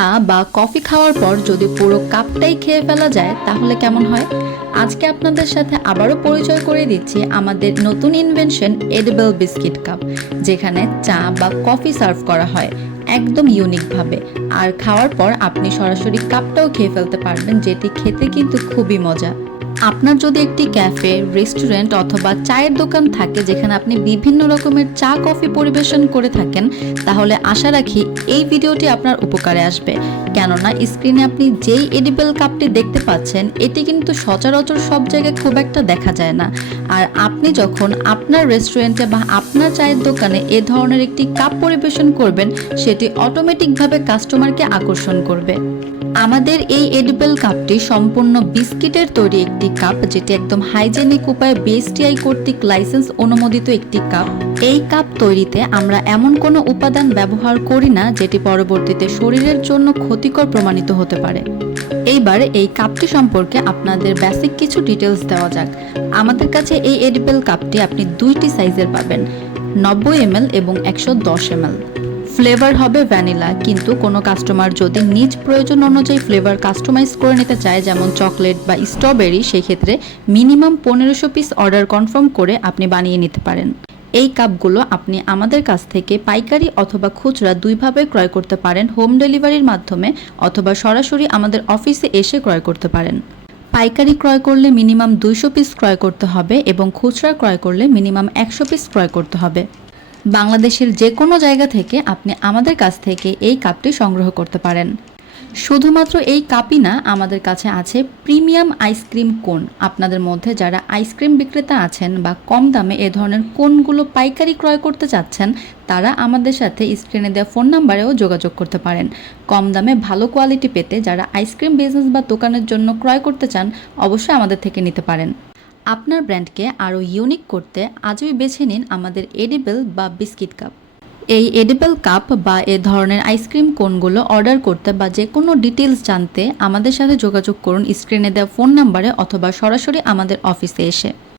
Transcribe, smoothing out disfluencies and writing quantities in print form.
চা বা কফি খাওয়ার পর যদি পুরো কাপটাই খেয়ে ফেলা যায় তাহলে কেমন হয়? আজকে আপনাদের সাথে আবারও পরিচয় করে দিচ্ছি আমাদের নতুন ইনভেনশন এডিবল বিস্কিট কাপ, যেখানে চা বা কফি সার্ভ করা হয় একদম ইউনিকভাবে। আর খাওয়ার পর আপনি সরাসরি কাপটাও খেয়ে ফেলতে পারবেন, যেটি খেতে কিন্তু খুবই মজা। আপনার যদি একটি ক্যাফে, রেস্টুরেন্ট অথবা চায়ের দোকান থাকে যেখানে আপনি বিভিন্ন রকমের চা কফি পরিবেশন করে থাকেন, তাহলে আশা রাখি এই ভিডিওটি আপনার উপকারে আসবে। কেননা স্ক্রিনে আপনি যেই এডিবল কাপটি দেখতে পাচ্ছেন এটি কিন্তু সচরাচর সব জায়গায় খুব একটা দেখা যায় না। আর আপনি যখন আপনার রেস্টুরেন্টে বা আপনার চায়ের দোকানে এ ধরনের একটি কাপ পরিবেশন করবেন, সেটি অটোমেটিকভাবে কাস্টমারকে আকর্ষণ করবে। আমাদের এই এডিবল কাপটি সম্পূর্ণ বিস্কিটের তৈরি একটি কাপ, যেটি একদম হাইজেনিক উপায়ে বিএসটিআই কর্তৃক লাইসেন্স অনুমোদিত একটি কাপ। এই কাপ তৈরিতে আমরা এমন কোনো উপাদান ব্যবহার করি না যেটি পরবর্তীতে শরীরের জন্য ক্ষতিকর প্রমাণিত হতে পারে। এইবার এই কাপটি সম্পর্কে আপনাদের বেসিক কিছু ডিটেলস দেওয়া যাক। আমাদের কাছে এই এডিবল কাপটি আপনি দুইটি সাইজের পাবেন, 90 ml এবং 110 ml। ফ্লেভার হবে ভ্যানিলা, কিন্তু কোনো কাস্টমার যদি নিজ প্রয়োজন অনুযায়ী ফ্লেভার কাস্টমাইজ করে নিতে চায়, যেমন চকলেট বা স্ট্রবেরি, সেই ক্ষেত্রে মিনিমাম 1500 পিস অর্ডার কনফার্ম করে আপনি বানিয়ে নিতে পারেন। এই কাপগুলো আপনি আমাদের কাছ থেকে পাইকারি অথবা খুচরা দুইভাবে ক্রয় করতে পারেন, হোম ডেলিভারির মাধ্যমে অথবা সরাসরি আমাদের অফিসে এসে ক্রয় করতে পারেন। পাইকারি ক্রয় করলে মিনিমাম 200 পিস ক্রয় করতে হবে এবং খুচরা ক্রয় করলে মিনিমাম 100 পিস ক্রয় করতে হবে। বাংলাদেশের যে কোনো জায়গা থেকে আপনি আমাদের কাছ থেকে এই কাপটি সংগ্রহ করতে পারেন। শুধুমাত্র এই কাপই না, আমাদের কাছে আছে প্রিমিয়াম আইসক্রিম কোন। আপনাদের মধ্যে যারা আইসক্রিম বিক্রেতা আছেন বা কম দামে এ ধরনের কোনগুলো পাইকারি ক্রয় করতে চাচ্ছেন, তারা আমাদের সাথে স্ক্রিনে দেওয়া ফোন নাম্বারেও যোগাযোগ করতে পারেন। কম দামে ভালো কোয়ালিটি পেতে যারা আইসক্রিম বিজনেস বা দোকানের জন্য ক্রয় করতে চান, অবশ্যই আমাদের থেকে নিতে পারেন। আপনার ব্র্যান্ডকে আরও ইউনিক করতে আজই বেছে নিন আমাদের এডিবল বা বিস্কিট কাপ। এই এডিবল কাপ বা এ ধরনের আইসক্রিম কোনগুলো অর্ডার করতে বা যে কোনো ডিটেলস জানতে আমাদের সাথে যোগাযোগ করুন স্ক্রিনে দেওয়া ফোন নাম্বারে অথবা সরাসরি আমাদের অফিসে এসে।